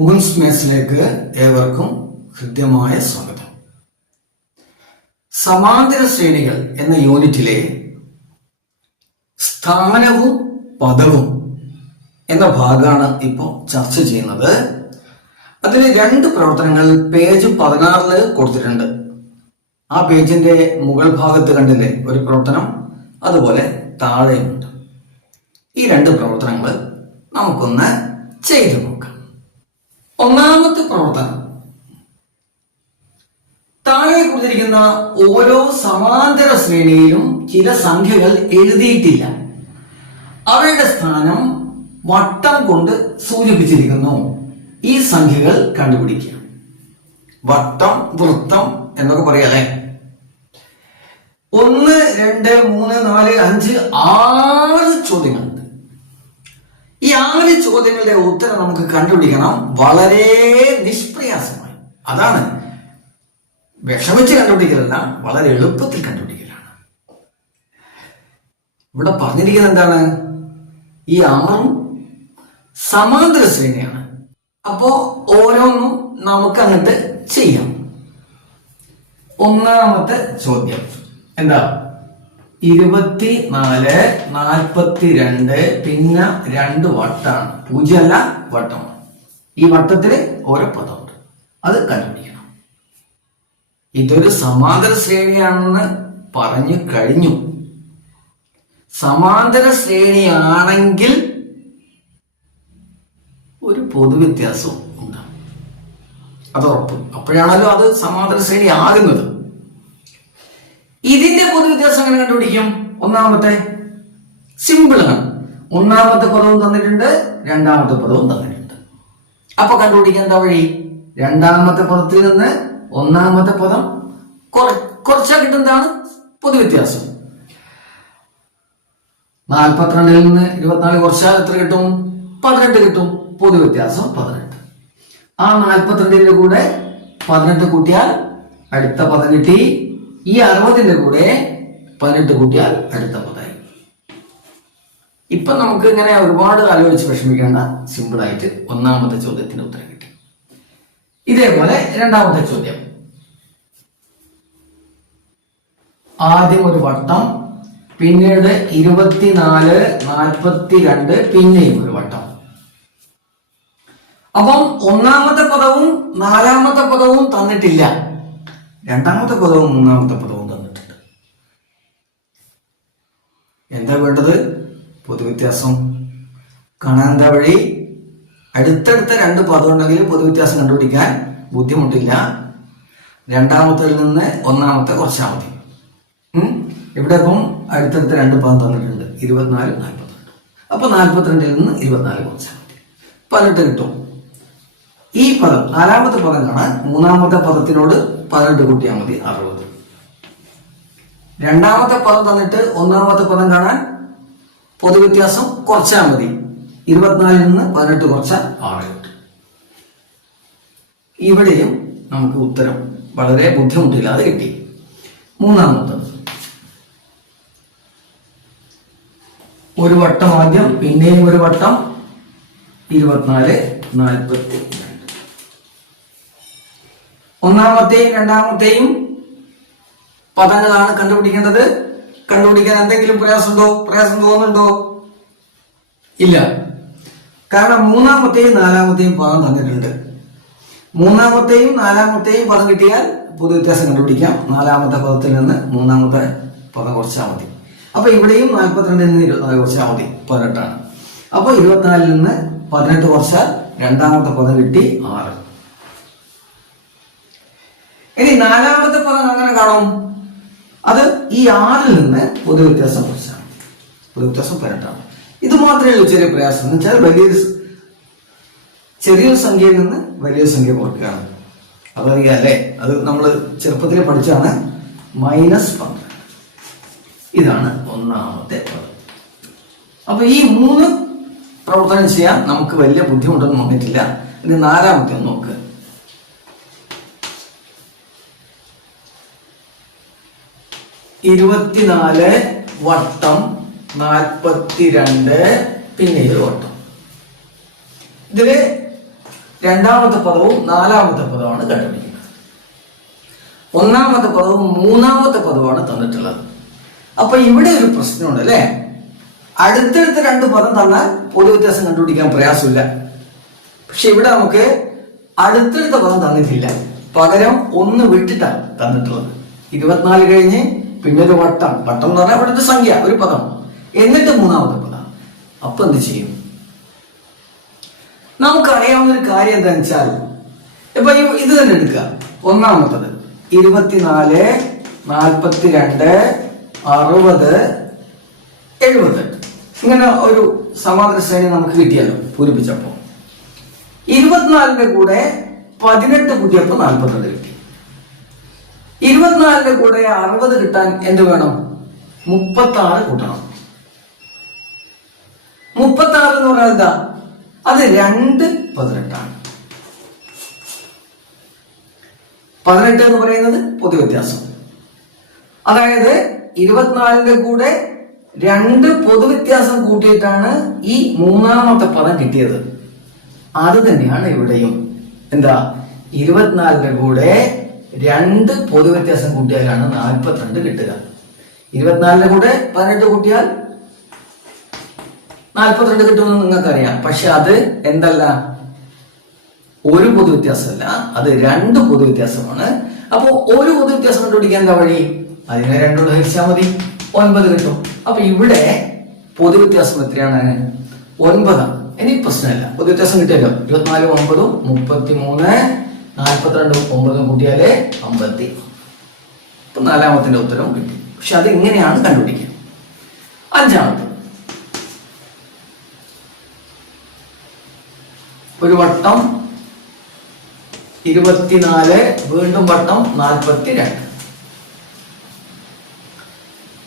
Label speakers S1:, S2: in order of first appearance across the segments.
S1: മുകുൻസ് മേസിലേക്ക് ഏവർക്കും ഹൃദ്യമായ സ്വാഗതം. സമാന്തര ശ്രേണികൾ എന്ന യൂണിറ്റിലെ സ്ഥാനവും പദവും എന്ന ഭാഗമാണ് ഇപ്പോൾ ചർച്ച ചെയ്യുന്നത്. അതിൽ രണ്ട് പ്രവർത്തനങ്ങൾ പേജ് പതിനാറിൽ കൊടുത്തിട്ടുണ്ട്. ആ പേജിന്റെ മുകൾ ഭാഗത്ത് കണ്ടില്ലേ? ഒരു പ്രവർത്തനം അതുപോലെ താഴെയുണ്ട്. ഈ രണ്ട് പ്രവർത്തനങ്ങൾ നമുക്കൊന്ന് ചെയ്തു നോക്കാം. ഒന്നാമത്തെ പ്രവർത്തനം. താഴെ കൊടുത്തിരിക്കുന്ന ഓരോ സമാന്തര ശ്രേണിയിലും ചില സംഖ്യകൾ എഴുതിയിട്ടില്ല. അവയുടെ സ്ഥാനം വട്ടം കൊണ്ട് സൂചിപ്പിച്ചിരിക്കുന്നു. ഈ സംഖ്യകൾ കണ്ടുപിടിക്കുക. വട്ടം വൃത്തം എന്നൊക്കെ പറയാല്ലേ ഒന്ന് രണ്ട് മൂന്ന് നാല് അഞ്ച് ആറ് ചോദ്യങ്ങളുണ്ട് ഈ ആറ് ചോദ്യങ്ങളുടെ ഉത്തരം നമുക്ക് കണ്ടുപിടിക്കണം. വളരെ നിഷ്പ്രയാസമായി. അതാണ്. വിഷമിച്ച് കണ്ടുപിടിക്കലല്ല വളരെ എളുപ്പത്തിൽ കണ്ടുപിടിക്കലാണ്. ഇവിടെ പറഞ്ഞിരിക്കുന്നത് എന്താണ്? ഈ ആറും സമാന്തര ശ്രേണിയാണ്. അപ്പോ ഓരോന്നും നമുക്ക് അങ്ങോട്ട് ചെയ്യാം. ഒന്നാമത്തെ ചോദ്യം. എന്താ? ഇരുപത്തി നാല് നാൽപ്പത്തി രണ്ട് പിന്നെ രണ്ട് വട്ടാണ്. പൂജ്യമല്ല വട്ടമാണ്. ഈ വട്ടത്തിൽ ഓരോ പദമുണ്ട്. അത് കണ്ടുപിടിക്കണം. ഇതൊരു സമാന്തര ശ്രേണിയാണെന്ന് പറഞ്ഞു കഴിഞ്ഞു. സമാന്തര ശ്രേണിയാണെങ്കിൽ ഒരു പൊതുവ്യത്യാസവും ഉണ്ടാവും അത് അപ്പോഴാണല്ലോ അത് സമാന്തര ശ്രേണി ആകുന്നത്. ഇതിന്റെ പൊതു വ്യത്യാസം എങ്ങനെ കണ്ടുപിടിക്കും? ഒന്നാമത്തെ സിമ്പിൾ ആണ്. ഒന്നാമത്തെ പദവും തന്നിട്ടുണ്ട് രണ്ടാമത്തെ പദവും തന്നിട്ടുണ്ട്. അപ്പൊ കണ്ടുപിടിക്കാൻ എന്താ വഴി? രണ്ടാമത്തെ പദത്തിൽ നിന്ന് ഒന്നാമത്തെ പദം കുറ- കുറച്ചാൽ കിട്ടുന്നതാണ് പൊതുവ്യത്യാസം. നാൽപ്പത്തിരണ്ടിൽ നിന്ന് ഇരുപത്തിനാല് കുറച്ചാൽ എത്ര കിട്ടും? പതിനെട്ട് കിട്ടും. പൊതുവ്യത്യാസം പതിനെട്ട്. ആ നാൽപ്പത്തിരണ്ടിന്റെ കൂടെ പതിനെട്ട് കൂട്ടിയാൽ അടുത്ത പദം കിട്ടി ഈ അറുപതിന്റെ കൂടെ പതിനെട്ട് കൂട്ടിയാൽ അടുത്ത പതായി ഇപ്പൊ നമുക്ക് ഇങ്ങനെ ഒരുപാട് ആലോചിച്ച് വിഷമിക്കേണ്ട സിമ്പിൾ ആയിട്ട് ഒന്നാമത്തെ ചോദ്യത്തിന് ഉത്തരം കിട്ടി. ഇതേപോലെ രണ്ടാമത്തെ ചോദ്യം. ആദ്യം ഒരു വട്ടം പിന്നീട് ഇരുപത്തിനാല് നാൽപ്പത്തിരണ്ട് പിന്നെയും ഒരു വട്ടം. അപ്പം ഒന്നാമത്തെ പദവും നാലാമത്തെ പദവും തന്നിട്ടില്ല. രണ്ടാമത്തെ പദവും മൂന്നാമത്തെ പദവും തന്നിട്ടുണ്ട്. എന്താ വേണ്ടത്? പൊതുവ്യത്യാസം. കാണാൻ എന്താ വഴി? അടുത്തടുത്ത രണ്ട് പദം ഉണ്ടെങ്കിൽ പൊതുവ്യത്യാസം കണ്ടുപിടിക്കാൻ ബുദ്ധിമുട്ടില്ല. രണ്ടാമത്തിൽ നിന്ന് ഒന്നാമത്തെ കുറച്ചാൽ മതി? ഇവിടെ ഇപ്പം അടുത്തടുത്ത രണ്ട് പദം തന്നിട്ടുണ്ട്. ഇരുപത്തിനാല് നാൽപ്പത്തിരണ്ട്. അപ്പൊ നാൽപ്പത്തിരണ്ടിൽ നിന്ന് ഇരുപത്തിനാല് കുറച്ചാൽ മതി. പതിനെട്ട് കിട്ടും. ഈ പദം നാലാമത്തെ പദം കാണാൻ മൂന്നാമത്തെ പദത്തിനോട് പതിനെട്ട് കൂട്ടിയാൽ മതി. അറുപത്. രണ്ടാമത്തെ പദം തന്നിട്ട് ഒന്നാമത്തെ പദം കാണാൻ പൊതുവ്യത്യാസം കുറച്ചാൽ മതി. ഇരുപത്തിനാലിൽ നിന്ന് പതിനെട്ട് കുറച്ചാൽ ആറ്. ഇവിടെയും നമുക്ക് ഉത്തരം വളരെ ബുദ്ധിമുട്ടില്ലാതെ കിട്ടി. മൂന്നാമത്തത് ഒരു വട്ടം ആദ്യം പിന്നെയും ഒരു വട്ടം ഇരുപത്തിനാല് നാൽപ്പത്തി ഒന്നാമത്തെയും രണ്ടാമത്തെയും പദങ്ങളാണ് കണ്ടുപിടിക്കേണ്ടത്. കണ്ടുപിടിക്കാൻ എന്തെങ്കിലും പ്രയാസമുണ്ടോ? പ്രയാസം തോന്നുന്നുണ്ടോ? ഇല്ല. കാരണം മൂന്നാമത്തെയും നാലാമത്തെയും പദം തന്നിട്ടുണ്ട്. മൂന്നാമത്തെയും നാലാമത്തെയും പദം കിട്ടിയാൽ പൊതു വ്യത്യാസം കണ്ടുപിടിക്കാം. നാലാമത്തെ പദത്തിൽ നിന്ന് മൂന്നാമത്തെ പദം കുറച്ചാൽ മതി. അപ്പൊ ഇവിടെയും നാൽപ്പത്തിരണ്ടിൽ നിന്ന് ഇരുപത്തിനാല് കുറച്ചാൽ മതി. പതിനെട്ടാണ്. അപ്പൊ ഇരുപത്തിനാലിൽ നിന്ന് പതിനെട്ട് കുറച്ചാൽ രണ്ടാമത്തെ പദം കിട്ടി ആറ്. ഇനി നാലാമത്തെ പദം അങ്ങനെ കാണും? അത് ഈ ആറിൽ നിന്ന് പൊതു വ്യത്യാസം കുറച്ചാണ്. പൊതു വ്യത്യാസം പതിനെട്ടാണ്. ഇത് മാത്രമേ ഉള്ളൂ ചെറിയ പ്രയാസം. എന്ന് വെച്ചാൽ വലിയൊരു ചെറിയൊരു സംഖ്യയിൽ നിന്ന് വലിയൊരു സംഖ്യ കുറക്കുകയാണ്. അതറിയാം അല്ലേ? അത് നമ്മൾ ചെറുപ്പത്തിൽ പഠിച്ചാണ് മൈനസ് പന്ത്രണ്ട്. ഇതാണ് ഒന്നാമത്തെ പദം. അപ്പൊ ഈ മൂന്ന് പ്രവർത്തനം ചെയ്യാൻ നമുക്ക് വലിയ ബുദ്ധിമുട്ടൊന്നും വന്നിട്ടില്ല. ഇനി നാലാമത്തെ ഒന്ന് നോക്ക്. ഇരുപത്തിനാല് വട്ടം നാൽപ്പത്തിരണ്ട് പിന്നെ ഒരു വട്ടം? ഇതിൽ രണ്ടാമത്തെ പദവും നാലാമത്തെ പദവുമാണ് കണ്ടുപിടിക്കുന്നത്. ഒന്നാമത്തെ പദവും മൂന്നാമത്തെ പദവുമാണ് തന്നിട്ടുള്ളത്. അപ്പൊ ഇവിടെ ഒരു പ്രശ്നമുണ്ട് അല്ലേ? അടുത്തടുത്ത രണ്ട് പദം തന്നാൽ പൊതു വ്യത്യാസം കണ്ടുപിടിക്കാൻ പ്രയാസമില്ല. പക്ഷെ ഇവിടെ നമുക്ക് അടുത്തടുത്ത പദം തന്നിട്ടില്ല. പകരം ഒന്ന് വിട്ടിട്ടാണ് തന്നിട്ടുള്ളത്. ഇരുപത്തിനാല് കഴിഞ്ഞ് പിന്നെ ഒരു വട്ടം. വട്ടം എന്ന് പറഞ്ഞാൽ ഇവിടുത്തെ സംഖ്യ ഒരു പദം. എന്നിട്ട് മൂന്നാമത്തെ പദം. അപ്പൊ എന്ത് ചെയ്യും? നമുക്കറിയാവുന്ന ഒരു കാര്യം എന്താണെന്ന് വെച്ചാൽ ഇപ്പൊ ഇത് തന്നെ എടുക്കുക. ഒന്നാമത്തത് ഇരുപത്തിനാല് നാൽപ്പത്തിരണ്ട് അറുപത് എഴുപത്. ഇങ്ങനെ ഒരു സമാന്തര ശ്രേണി നമുക്ക് കിട്ടിയല്ലോ പൂരിപ്പിച്ചപ്പോ. ഇരുപത്തിനാലിന്റെ കൂടെ പതിനെട്ട് കൂട്ടിയപ്പോ നാൽപ്പത്തിരണ്ട് കിട്ടി. ഇരുപത്തിനാലിന്റെ കൂടെ അറുപത് കിട്ടാൻ എന്ത് വേണം? മുപ്പത്തി ആറ് കൂട്ടണം. മുപ്പത്തി ആറ് എന്ന് പറഞ്ഞാൽ എന്താ? അത് രണ്ട് പതിനെട്ടാണ്. പതിനെട്ട് എന്ന് പറയുന്നത് പൊതു വ്യത്യാസം അതായത് ഇരുപത്തിനാലിന്റെ കൂടെ രണ്ട് പൊതുവ്യത്യാസം കൂട്ടിയിട്ടാണ് ഈ മൂന്നാമത്തെ പദം കിട്ടിയത്. അത് തന്നെയാണ് ഇവിടെയും. എന്താ? ഇരുപത്തിനാലിന്റെ കൂടെ രണ്ട് പൊതുവ്യത്യാസം കൂട്ടിയാലാണ് നാൽപ്പത്തിരണ്ട് കിട്ടുക. ഇരുപത്തിനാലിന്റെ കൂടെ പതിനെട്ട് കൂട്ടിയാൽ നാൽപ്പത്തിരണ്ട് കിട്ടുമെന്ന് നിങ്ങൾക്കറിയാം. പക്ഷെ അത് എന്തല്ല? ഒരു പൊതുവ്യത്യാസമല്ല. അത് രണ്ട് പൊതുവ്യത്യാസമാണ്. അപ്പോൾ ഒരു പൊതുവ്യത്യാസം കണ്ടുപിടിക്കാൻ എന്താ വഴി? അതിനെ രണ്ടോട് ഹരിച്ചാൽ മതി. ഒൻപത് കിട്ടും. അപ്പൊ ഇവിടെ പൊതുവ്യത്യാസം എത്രയാണ്? ഒൻപതാണ്. ഇനി പ്രശ്നമില്ല. പൊതുവ്യത്യാസം കിട്ടിയല്ലോ. ഇരുപത്തിനാല് ഒമ്പതും മുപ്പത്തി മൂന്ന് നാൽപ്പത്തിരണ്ടും ഒമ്പതും കൂട്ടിയാലേ അമ്പത്തി. ഇപ്പൊ നാലാമത്തിന്റെ ഉത്തരം കിട്ടി. പക്ഷെ അത് എങ്ങനെയാണ് കണ്ടുപിടിക്കുക? അഞ്ചാമത്തെ. ഒരു വട്ടം ഇരുപത്തിനാല് വീണ്ടും വട്ടം നാൽപ്പത്തി രണ്ട്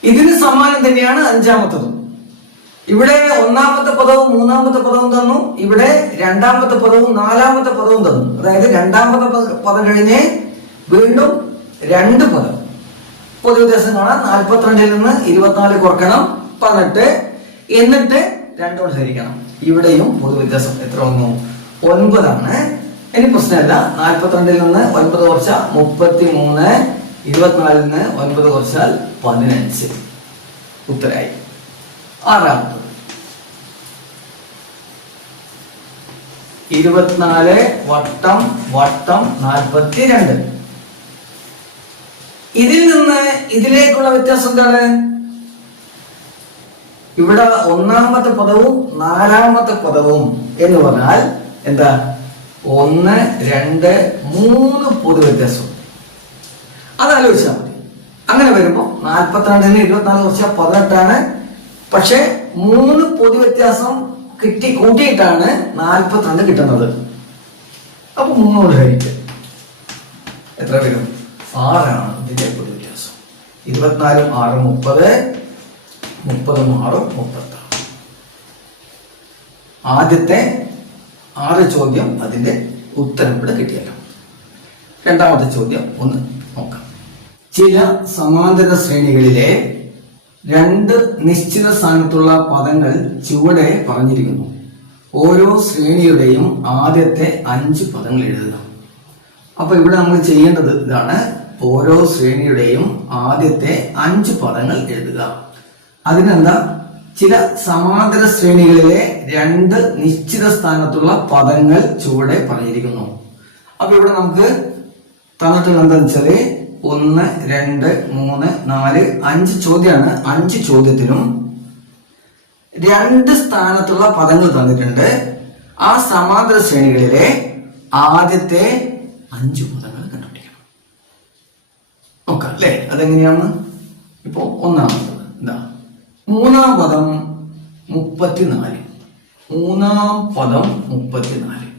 S1: ഇതിന് സമാനം തന്നെയാണ് അഞ്ചാമത്തതും. ഇവിടെ ഒന്നാമത്തെ പദവും മൂന്നാമത്തെ പദവും തന്നു. ഇവിടെ രണ്ടാമത്തെ പദവും നാലാമത്തെ പദവും തന്നു. അതായത് രണ്ടാമത്തെ പദ- കഴിഞ്ഞ് വീണ്ടും രണ്ട് പദം. പൊതു വ്യത്യാസം കാണാം. നാൽപ്പത്തിരണ്ടിൽ നിന്ന് ഇരുപത്തിനാല് കുറക്കണം. പതിനെട്ട്. എന്നിട്ട് രണ്ടോട് ഹരിക്കണം. ഇവിടെയും പൊതു വ്യത്യാസം എത്ര വന്നു? ഒൻപതാണ്. ഇനി പ്രശ്നമല്ല. നാൽപ്പത്തിരണ്ടിൽ നിന്ന് ഒൻപത് കുറച്ച മുപ്പത്തി മൂന്ന് ഇരുപത്തിനാലിൽ നിന്ന് ഒൻപത് കുറച്ചാൽ പതിനഞ്ച്. ഉത്തരായി. ആറാമത് ഇരുപത്തിനാല് വട്ടം വട്ടം നാൽപ്പത്തി രണ്ട് ഇതിൽ നിന്ന് ഇതിലേക്കുള്ള വ്യത്യാസം എന്താണ്? ഇവിടെ ഒന്നാമത്തെ പദവും നാലാമത്തെ പദവും എന്ന് പറഞ്ഞാൽ എന്താ? ഒന്ന് രണ്ട് മൂന്ന് പൊതു വ്യത്യാസം. അതാലോചിച്ചാൽ മതി. അങ്ങനെ വരുമ്പോൾ നാൽപ്പത്തിരണ്ടിന് ഇരുപത്തിനാല് കുറച്ചാൽ പതിനെട്ടാണ്. പക്ഷെ മൂന്ന് പൊതു വ്യത്യാസം കിട്ടി കൂട്ടിയിട്ടാണ് നാൽപ്പത്തിരണ്ട് കിട്ടുന്നത്. അപ്പൊ മുന്നൂറ് ഹരിക്ക്. എത്ര വരും? ആറാണ്. ഇതിന്റെ പൊതു വ്യത്യാസം. ഇരുപത്തിനാലും ആറും മുപ്പത് മുപ്പതും ആറും മുപ്പത്തി ആറ് ആദ്യത്തെ ആറ് ചോദ്യം അതിന്റെ ഉത്തരം ഇവിടെ കിട്ടിയല്ലോ. രണ്ടാമത്തെ ചോദ്യം ഒന്ന് നോക്കാം. ചില സമാന്തര ശ്രേണികളിലെ രണ്ട് നിശ്ചിത സ്ഥാനത്തുള്ള പദങ്ങൾ ചുവടെ പറഞ്ഞിരിക്കുന്നു. ഓരോ ശ്രേണിയുടെയും ആദ്യത്തെ അഞ്ച് പദങ്ങൾ എഴുതുക. അപ്പൊ ഇവിടെ നമ്മൾ ചെയ്യേണ്ടത് ഇതാണ് ഓരോ ശ്രേണിയുടെയും ആദ്യത്തെ അഞ്ച് പദങ്ങൾ എഴുതുക. അതിനെന്താ? ചില സമാന്തര ശ്രേണികളിലെ രണ്ട് നിശ്ചിത സ്ഥാനത്തുള്ള പദങ്ങൾ ചുവടെ പറഞ്ഞിരിക്കുന്നു. അപ്പൊ ഇവിടെ നമുക്ക് തന്നിട്ടുള്ള എന്താണെന്ന് വെച്ചാൽ ഒന്ന് രണ്ട് മൂന്ന് നാല് അഞ്ച് ചോദ്യമാണ്. അഞ്ച് ചോദ്യത്തിനും രണ്ട് സ്ഥാനത്തുള്ള പദങ്ങൾ തന്നിട്ടുണ്ട്. ആ സമാന്തര ശ്രേണികളിലെ ആദ്യത്തെ അഞ്ച് പദങ്ങൾ കണ്ടുപിടിക്കണം. നോക്കാം അല്ലേ? അതെങ്ങനെയാണ്? ഇപ്പൊ ഒന്നാമത് എന്താ മൂന്നാം പദം മുപ്പത്തിനാല്. മൂന്നാം പദം മുപ്പത്തിനാല്.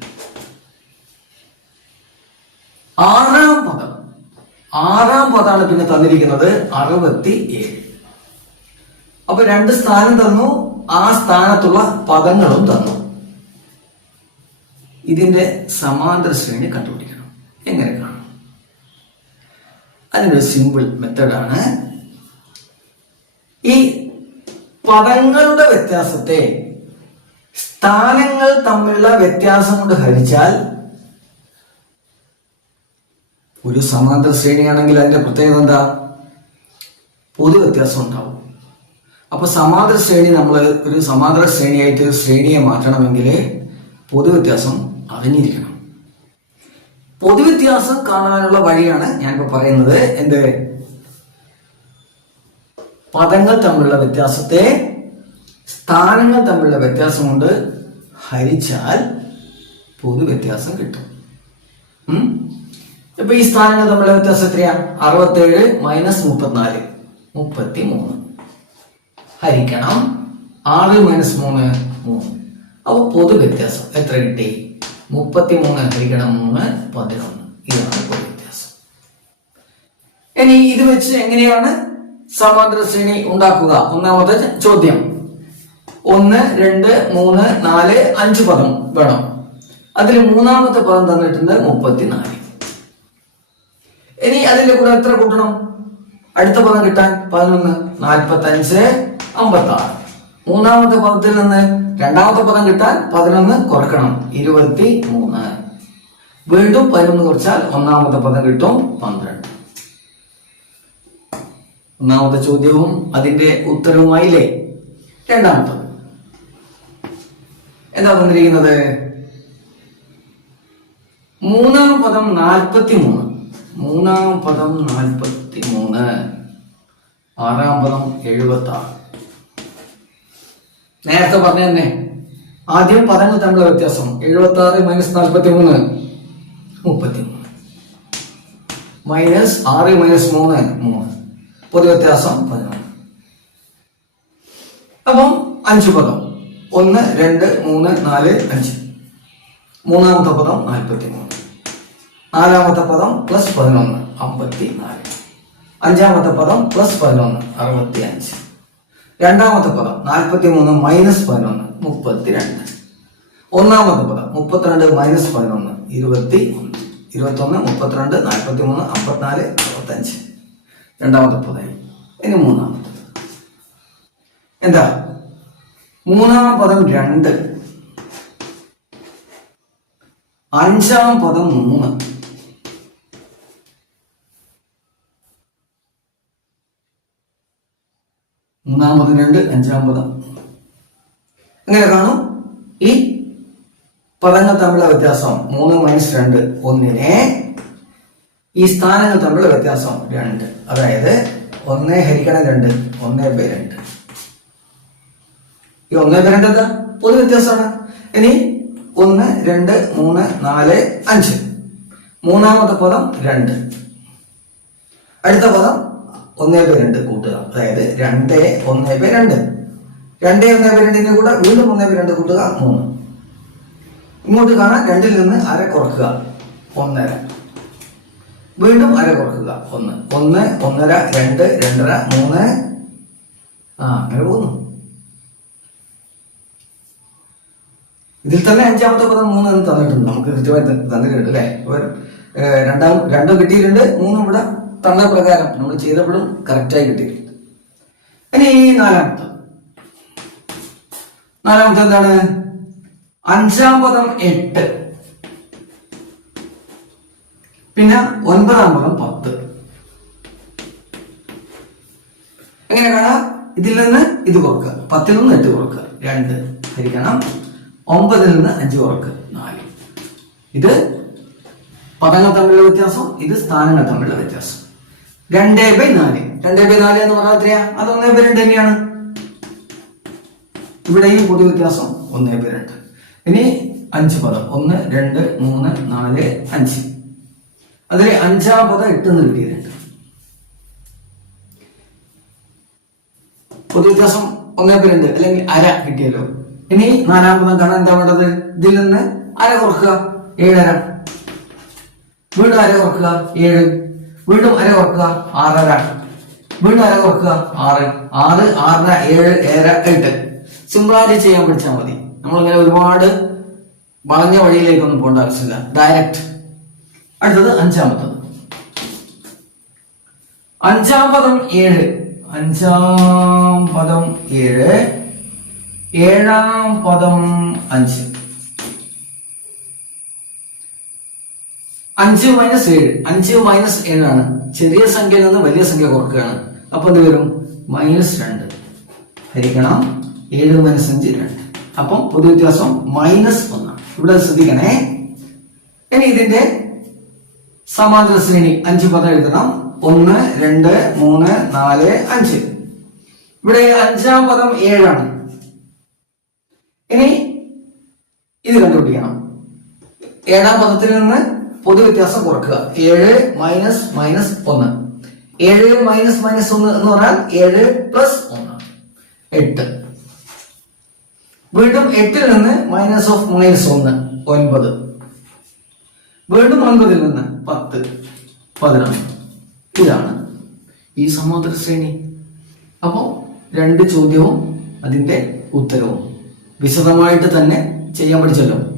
S1: ആറാം ആറാം പദാണ് പിന്നെ തന്നിരിക്കുന്നത് അറുപത്തി ഏഴ് അപ്പൊ രണ്ട് സ്ഥാനം തന്നു ആ സ്ഥാനത്തുള്ള പദങ്ങളും തന്നു. ഇതിന്റെ സമാന്തര ശ്രേണി കണ്ടുപിടിക്കണം. എങ്ങനെ കാണും? അതിനൊരു സിമ്പിൾ മെത്തേഡാണ് ഈ പദങ്ങളുടെ വ്യത്യാസത്തെ സ്ഥാനങ്ങൾ തമ്മിലുള്ള വ്യത്യാസം കൊണ്ട് ഹരിച്ചാൽ ഒരു സമാന്തര ശ്രേണിയാണെങ്കിൽ അതിന്റെ പ്രത്യേകത എന്താ? പൊതു വ്യത്യാസം ഉണ്ടാവും. അപ്പൊ സമാന്തര ശ്രേണി നമ്മൾ ഒരു സമാന്തര ശ്രേണിയായിട്ട് ശ്രേണിയെ മാറ്റണമെങ്കിൽ പൊതു വ്യത്യാസം അറിഞ്ഞിരിക്കണം. പൊതുവ്യത്യാസം കാണാനുള്ള വഴിയാണ് ഞാനിപ്പോ പറയുന്നത്. എന്ത്? പദങ്ങൾ തമ്മിലുള്ള വ്യത്യാസത്തെ സ്ഥാനങ്ങൾ തമ്മിലുള്ള വ്യത്യാസം കൊണ്ട് ഹരിച്ചാൽ പൊതുവ്യത്യാസം കിട്ടും? ഇപ്പൊ ഈ സ്ഥാനങ്ങൾ തമ്മിലുള്ള വ്യത്യാസം എത്രയാ? അറുപത്തേഴ് മൈനസ് മുപ്പത്തിനാല്. മുപ്പത്തി മൂന്ന് ഹരിക്കണം. ആറ് മൈനസ് മൂന്ന് മൂന്ന്. അപ്പൊ പൊതു വ്യത്യാസം എത്ര കിട്ടി? മുപ്പത്തി മൂന്ന് ഹരിക്കണം മൂന്ന് പതിനൊന്ന്. ഇതാണ് പൊതു വ്യത്യാസം. ഇനി ഇത് വെച്ച് എങ്ങനെയാണ് സമാന്തര ശ്രേണി ഉണ്ടാക്കുക? ഒന്നാമത്തെ ചോദ്യം. ഒന്ന് രണ്ട് മൂന്ന് നാല് അഞ്ച് പദം വേണം. അതിൽ മൂന്നാമത്തെ പദം തന്നിട്ടുണ്ട് മുപ്പത്തിനാല്. ഇനി അതിന്റെ കൂടെ എത്ര കൂട്ടണം? അടുത്ത പദം കിട്ടാൻ പതിനൊന്ന് നാൽപ്പത്തി അഞ്ച് അമ്പത്തി ആറ് മൂന്നാമത്തെ പദത്തിൽ നിന്ന് രണ്ടാമത്തെ പദം കിട്ടാൻ പതിനൊന്ന് കുറക്കണം. ഇരുപത്തി മൂന്ന്. വീണ്ടും പതിനൊന്ന് കുറച്ചാൽ ഒന്നാമത്തെ പദം കിട്ടും പന്ത്രണ്ട്. ഒന്നാമത്തെ ചോദ്യവും അതിന്റെ ഉത്തരവുമായില്ലേ? രണ്ടാമത്തെ. എന്താ തന്നിരിക്കുന്നത് മൂന്നാം പദം നാൽപ്പത്തി മൂന്ന് മൂന്നാം പദം നാൽപ്പത്തി മൂന്ന് ആറാം പദം എഴുപത്തി ആറ് നേരത്തെ പറഞ്ഞ തന്നെ. ആദ്യം പദങ്ങൾ തമ്മിലുള്ള വ്യത്യാസം. എഴുപത്തി ആറ് മൈനസ് നാൽപ്പത്തി മൂന്ന് മുപ്പത്തി മൂന്ന് മൈനസ് ആറ് മൈനസ് മൂന്ന് മൂന്ന്. പൊതു വ്യത്യാസം പതിനൊന്ന്. അപ്പം അഞ്ച് പദം. ഒന്ന് രണ്ട് മൂന്ന് നാല് അഞ്ച്. മൂന്നാമത്തെ പദം നാൽപ്പത്തി മൂന്ന് നാലാമത്തെ പദം പ്ലസ് പതിനൊന്ന് അമ്പത്തി നാല് അഞ്ചാമത്തെ പദം പ്ലസ് പതിനൊന്ന് അറുപത്തി അഞ്ച് രണ്ടാമത്തെ പദം നാൽപ്പത്തി മൂന്ന് മൈനസ് പതിനൊന്ന് മുപ്പത്തി രണ്ട് ഒന്നാമത്തെ പദം മുപ്പത്തിരണ്ട് മൈനസ് പതിനൊന്ന് ഇരുപത്തി ഒന്ന് ഇരുപത്തൊന്ന് മുപ്പത്തിരണ്ട് നാൽപ്പത്തി മൂന്ന് അമ്പത്തിനാല് അറുപത്തഞ്ച് രണ്ടാമത്തെ പദം ഇനി മൂന്നാമത്തെ എന്താ? മൂന്നാം പദം രണ്ട്. അഞ്ചാം പദം മൂന്ന്. മൂന്നാം പദം രണ്ട് അഞ്ചാം പദം അങ്ങനെ കാണും. ഈ പദങ്ങൾ തമ്മിലുള്ള വ്യത്യാസം മൂന്ന് മൈനസ് രണ്ട് ഒന്നിനെ ഈ സ്ഥാനങ്ങൾ തമ്മിലുള്ള വ്യത്യാസം രണ്ട്. അതായത് ഒന്ന് ഹരിക്കണം രണ്ട് ഒന്ന് ബൈ രണ്ട്. ഈ ഒന്ന് ബൈ രണ്ട് എന്താ? പൊതു വ്യത്യാസമാണ്. ഇനി ഒന്ന് രണ്ട് മൂന്ന് നാല് അഞ്ച്. മൂന്നാമത്തെ പദം രണ്ട്. അടുത്ത പദം ഒന്നേ ബൈ രണ്ട് കൂട്ടുക. അതായത് രണ്ട് ഒന്നേ ബൈ രണ്ട്. രണ്ടേ ഒന്നേ ബൈ രണ്ടിന്റെ കൂടെ വീണ്ടും ഒന്നേ ബൈ രണ്ട് കൂട്ടുക മൂന്ന്. ഇങ്ങോട്ട് കാണാൻ രണ്ടിൽ നിന്ന് അര കുറക്കുക ഒന്നര. വീണ്ടും അര കുറക്കുക ഒന്ന്. ഒന്ന് ഒന്നര രണ്ട് രണ്ടര മൂന്ന്. ആ അങ്ങനെ പോകുന്നു. ഇതിൽ തന്നെ അഞ്ചാമത്തെ പദം മൂന്ന് തന്നിട്ടുണ്ട്. നമുക്ക് കൃത്യമായി തന്നിട്ടുണ്ട് അല്ലേ? രണ്ടാം രണ്ടും കിട്ടിയിട്ടുണ്ട് മൂന്നും ഇവിടെ തന്ന പ്രകാരം നമ്മൾ ചെയ്തപ്പോഴും കറക്റ്റായി കിട്ടിയിട്ടുണ്ട്. ഇനി നാലാമത്തെ. നാലാമത്തെ എന്താണ്? അഞ്ചാം പദം എട്ട്. പിന്നെ ഒൻപതാം പദം പത്ത്. എങ്ങനെ കാണാം? ഇതിൽ നിന്ന് ഇത് കുറക്കുക. പത്തിൽ നിന്ന് എട്ട് കുറക്കുക. രണ്ട് ഹരിക്കണം. ഒമ്പതിൽ നിന്ന് അഞ്ച് കുറക്കുക. നാല്. ഇത് പദങ്ങൾ തമ്മിലുള്ള വ്യത്യാസം ഇത് സ്ഥാനങ്ങൾ തമ്മിലുള്ള വ്യത്യാസം. രണ്ടേ ബൈ നാല് രണ്ടേ ബൈ നാല് എന്ന് പറഞ്ഞാൽ എത്രയാ? അത് ഒന്നേ ബൈ രണ്ട് തന്നെയാണ്. ഇവിടെയും പൊതു വ്യത്യാസം ഒന്നേ ബൈ രണ്ട് ഇനി അഞ്ച് പദം. ഒന്ന് രണ്ട് മൂന്ന് നാല് അഞ്ച്. അതിൽ അഞ്ചാം പദം എട്ടെന്ന് കിട്ടിയിട്ടുണ്ട്. പൊതു വ്യത്യാസം ഒന്നേ ബൈ രണ്ട് അല്ലെങ്കിൽ അര കിട്ടിയല്ലോ. ഇനി നാലാം പദം കാണാൻ എന്താ വേണ്ടത്? ഇതിൽ നിന്ന് അര കുറക്കുക. ഏഴര. വീണ്ടും അര കുറക്കുക. ഏഴ്. വീണ്ടും അര കുറക്കുക ആറര വീണ്ടും അര കുറക്കുക ആറ്. ആറ് ആറര ഏഴ് ഏഴര എട്ട്. സിമ്പിളായിട്ട് ചെയ്യാൻ പഠിച്ചാൽ മതി. നമ്മളിങ്ങനെ ഒരുപാട് വളഞ്ഞ വഴിയിലേക്കൊന്നും പോകേണ്ട ആവശ്യമില്ല. ഡയറക്റ്റ് അടുത്തത് അഞ്ചാമത്തത് അഞ്ചാം പദം ഏഴ്. അഞ്ചാം പദം ഏഴ്. ഏഴാം പദം അഞ്ച്. അഞ്ച് മൈനസ് ഏഴ്. അഞ്ച് മൈനസ് ഏഴാണ്. ചെറിയ സംഖ്യയിൽ നിന്ന് വലിയ സംഖ്യ കുറക്കുകയാണ്. അപ്പൊ എന്ത് വരും? മൈനസ് രണ്ട്. ഹരിക്കണം. ഏഴ് മൈനസ് അഞ്ച് രണ്ട്. അപ്പം പൊതു വ്യത്യാസം മൈനസ് ഒന്നാണ്. ഇവിടെ ശ്രദ്ധിക്കണേ. ഇനി ഇതിന്റെ സമാന്തര ശ്രേണി അഞ്ച് പദം എഴുതണം. ഒന്ന് രണ്ട് മൂന്ന് നാല് അഞ്ച്. ഇവിടെ അഞ്ചാം പദം ഏഴാണ്. ഇനി ഇത് കണ്ടുപിടിക്കണം. ഏഴാം പദത്തിൽ നിന്ന് പൊതുവ്യത്യാസം കുറക്കുക. ഏഴ് മൈനസ് മൈനസ് ഒന്ന്. ഏഴ് മൈനസ് മൈനസ് ഒന്ന് എന്ന് പറഞ്ഞാൽ ഏഴ് പ്ലസ് ഒന്ന്. എട്ട്. വീണ്ടും എട്ടിൽ നിന്ന് മൈനസ് ഓഫ് മൈനസ് ഒന്ന് ഒൻപത്. വീണ്ടും ഒൻപതിൽ നിന്ന് പത്ത് പതിനൊന്ന്. ഇതാണ് ഈ സമാന്തര ശ്രേണി. അപ്പോൾ രണ്ട് ചോദ്യവും അതിന്റെ ഉത്തരവും. വിശദമായിട്ട് തന്നെ ചെയ്യാൻ പഠിച്ചല്ലോ.